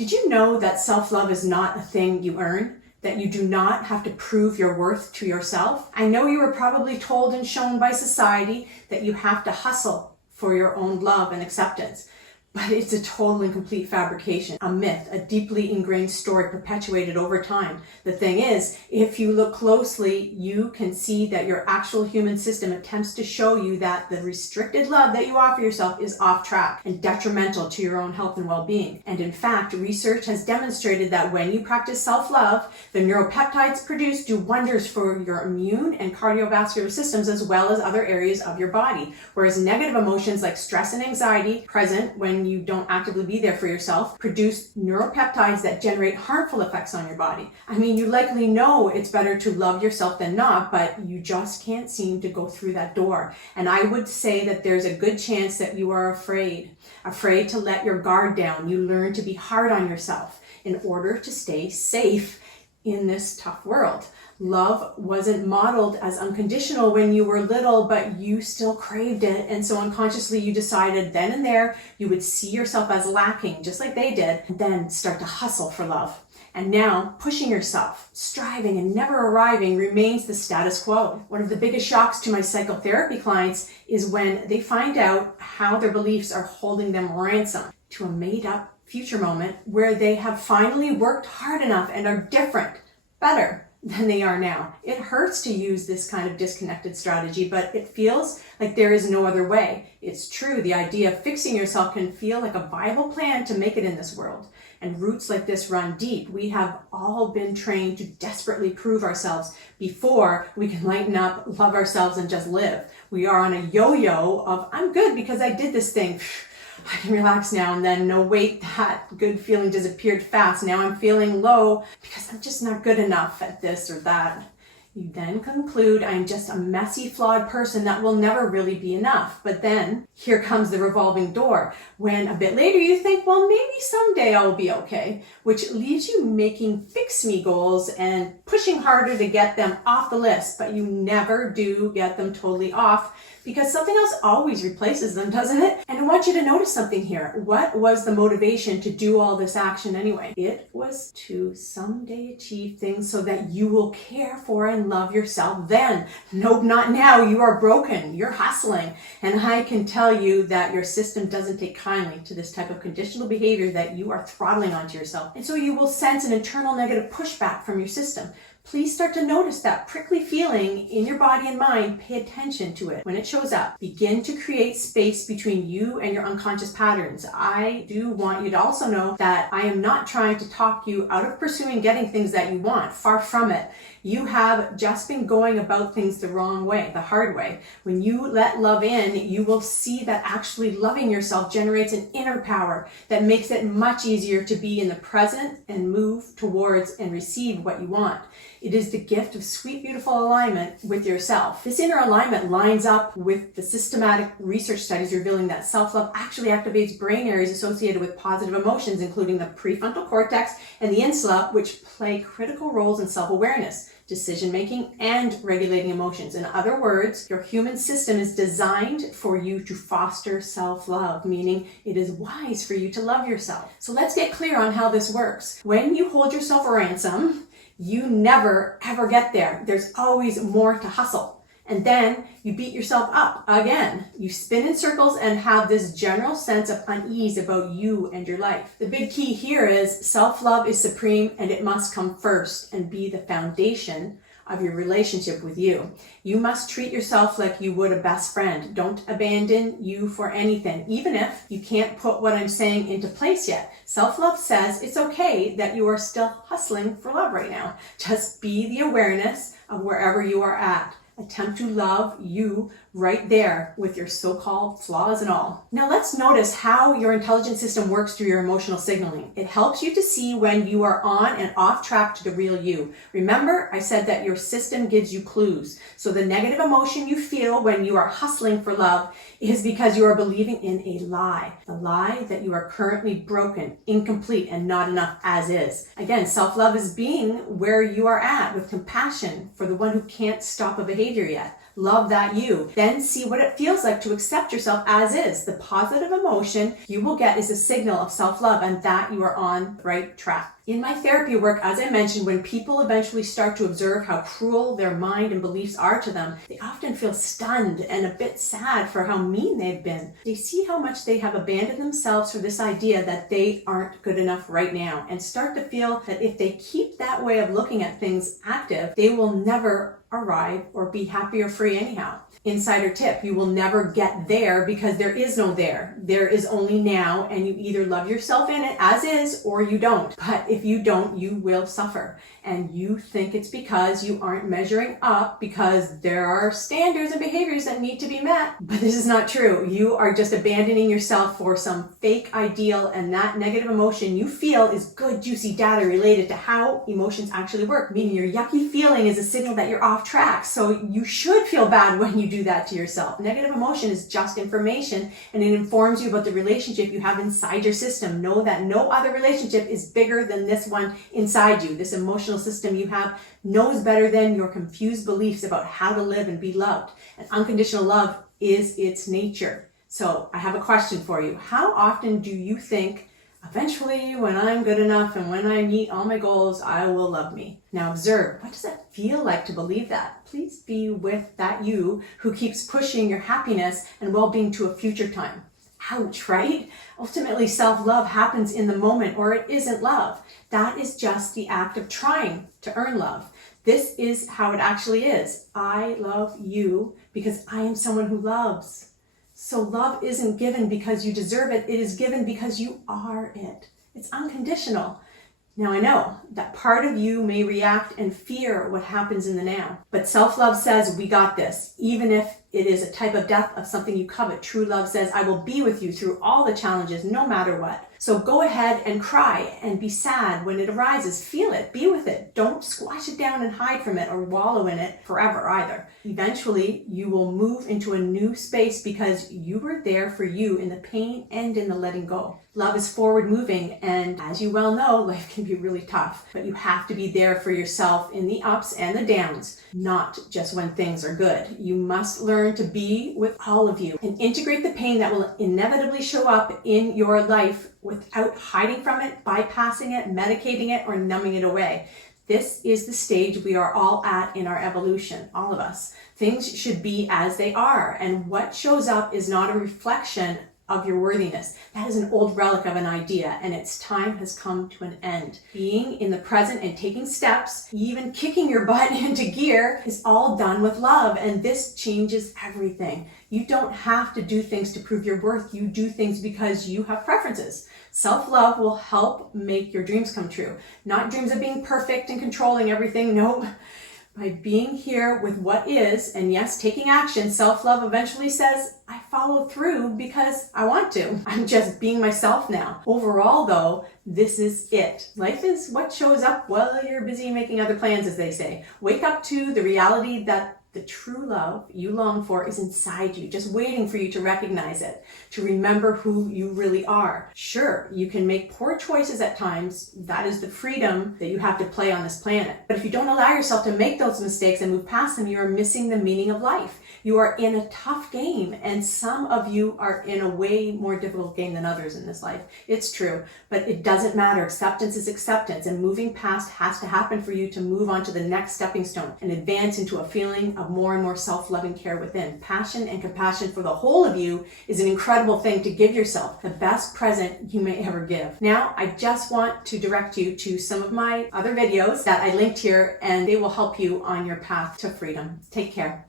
Did you know that self-love is not a thing you earn? That you do not have to prove your worth to yourself? I know you were probably told and shown by society that you have to hustle for your own love and acceptance. But it's a total and complete fabrication, a myth, a deeply ingrained story perpetuated over time. The thing is, if you look closely, you can see that your actual human system attempts to show you that the restricted love that you offer yourself is off track and detrimental to your own health and well-being. And in fact, research has demonstrated that when you practice self-love, the neuropeptides produced do wonders for your immune and cardiovascular systems as well as other areas of your body. Whereas negative emotions like stress and anxiety, present when you don't actively be there for yourself, produce neuropeptides that generate harmful effects on your body. I mean, you likely know it's better to love yourself than not, but you just can't seem to go through that door. And I would say that there's a good chance that you are afraid to let your guard down. You learn to be hard on yourself in order to stay safe in this tough world. Love wasn't modeled as unconditional when you were little, but you still craved it. And so unconsciously you decided then and there you would see yourself as lacking, just like they did, and then start to hustle for love. And now pushing yourself, striving and never arriving remains the status quo. One of the biggest shocks to my psychotherapy clients is when they find out how their beliefs are holding them ransom to a made up future moment where they have finally worked hard enough and are different, better than they are now. It hurts to use this kind of disconnected strategy, but it feels like there is no other way. It's true, the idea of fixing yourself can feel like a viable plan to make it in this world. And roots like this run deep. We have all been trained to desperately prove ourselves before we can lighten up, love ourselves, and just live. We are on a yo-yo of, I'm good because I did this thing. I can relax now, and then no wait, that good feeling disappeared fast. Now I'm feeling low because I'm just not good enough at this or that. You then conclude, I'm just a messy, flawed person that will never really be enough. But then here comes the revolving door when a bit later you think, well, maybe someday I'll be okay, which leaves you making fix-me goals and pushing harder to get them off the list, but you never do get them totally off because something else always replaces them, doesn't it? And I want you to notice something here. What was the motivation to do all this action anyway? It was to someday achieve things so that you will care for and love yourself then. Nope, not now. You are broken. You're hustling. And I can tell you that your system doesn't take kindly to this type of conditional behavior that you are throttling onto yourself. And so you will sense an internal negative pushback from your system. Please start to notice that prickly feeling in your body and mind. Pay attention to it when it shows up. Begin to create space between you and your unconscious patterns. I do want you to also know that I am not trying to talk you out of pursuing getting things that you want. Far from it. You have just been going about things the wrong way, the hard way. When you let love in, you will see that actually loving yourself generates an inner power that makes it much easier to be in the present and move towards and receive what you want. It is the gift of sweet, beautiful alignment with yourself. This inner alignment lines up with the systematic research studies revealing that self-love actually activates brain areas associated with positive emotions, including the prefrontal cortex and the insula, which play critical roles in self-awareness, decision-making, and regulating emotions. In other words, your human system is designed for you to foster self-love, meaning it is wise for you to love yourself. So let's get clear on how this works. When you hold yourself a ransom, you never ever get there. There's always more to hustle. And then you beat yourself up again. You spin in circles and have this general sense of unease about you and your life. The big key here is self-love is supreme and it must come first and be the foundation of your relationship with you. You must treat yourself like you would a best friend. Don't abandon you for anything, even if you can't put what I'm saying into place yet. Self-love says it's okay that you are still hustling for love right now. Just be the awareness of wherever you are at. Attempt to love you right there with your so-called flaws and all. Now let's notice how your intelligent system works through your emotional signaling. It helps you to see when you are on and off track to the real you. Remember, I said that your system gives you clues. So the negative emotion you feel when you are hustling for love is because you are believing in a lie. The lie that you are currently broken, incomplete, and not enough as is. Again, self-love is being where you are at with compassion for the one who can't stop a behavior yet. Love that you. Then see what it feels like to accept yourself as is. The positive emotion you will get is a signal of self-love and that you are on the right track. In my therapy work, as I mentioned, when people eventually start to observe how cruel their mind and beliefs are to them, they often feel stunned and a bit sad for how mean they've been. They see how much they have abandoned themselves for this idea that they aren't good enough right now, and start to feel that if they keep that way of looking at things active, they will never arrive or be happy or free anyhow. Insider tip, you will never get there because there is no there. There is only now, and you either love yourself in it as is or you don't. But if you don't, you will suffer. And you think it's because you aren't measuring up because there are standards and behaviors that need to be met. But this is not true. You are just abandoning yourself for some fake ideal, and that negative emotion you feel is good, juicy data related to how emotions actually work. Meaning your yucky feeling is a signal that you're off track. So you should feel bad when you do that to yourself. Negative emotion is just information, and it informs you about the relationship you have inside your system. Know that no other relationship is bigger than this one inside you. This emotional system you have knows better than your confused beliefs about how to live and be loved. And unconditional love is its nature. So I have a question for you. How often do you think, eventually, when I'm good enough and when I meet all my goals, I will love me? Now observe, what does it feel like to believe that? Please be with that you who keeps pushing your happiness and well-being to a future time. Ouch, right? Ultimately, self-love happens in the moment, or it isn't love. That is just the act of trying to earn love. This is how it actually is. I love you because I am someone who loves. So love isn't given because you deserve it. It is given because you are it. It's unconditional. Now I know that part of you may react and fear what happens in the now, but self-love says we got this. Even if it is a type of death of something you covet, true love says I will be with you through all the challenges, no matter what. So go ahead and cry and be sad when it arises. Feel it, be with it. Don't squash it down and hide from it or wallow in it forever either. Eventually, you will move into a new space because you were there for you in the pain and in the letting go. Love is forward moving, and as you well know, life can be really tough, but you have to be there for yourself in the ups and the downs, not just when things are good. You must learn to be with all of you and integrate the pain that will inevitably show up in your life without hiding from it, bypassing it, medicating it, or numbing it away. This is the stage we are all at in our evolution, all of us. Things should be as they are, and what shows up is not a reflection of your worthiness. That is an old relic of an idea, and its time has come to an end. Being in the present and taking steps, even kicking your butt into gear, is all done with love, and this changes everything. You don't have to do things to prove your worth. You do things because you have preferences. Self-love will help make your dreams come true. Not dreams of being perfect and controlling everything. No. By being here with what is, and yes, taking action, self-love eventually says, I follow through because I want to. I'm just being myself now. Overall, though, this is it. Life is what shows up while you're busy making other plans, as they say. Wake up to the reality that the true love you long for is inside you, just waiting for you to recognize it, to remember who you really are. Sure, you can make poor choices at times. That is the freedom that you have to play on this planet. But if you don't allow yourself to make those mistakes and move past them, you are missing the meaning of life. You are in a tough game, and some of you are in a way more difficult game than others in this life. It's true, but it doesn't matter. Acceptance is acceptance, and moving past has to happen for you to move on to the next stepping stone and advance into a feeling of more and more self-loving care within. Passion and compassion for the whole of you is an incredible thing to give yourself, the best present you may ever give. Now, I just want to direct you to some of my other videos that I linked here, and they will help you on your path to freedom. Take care.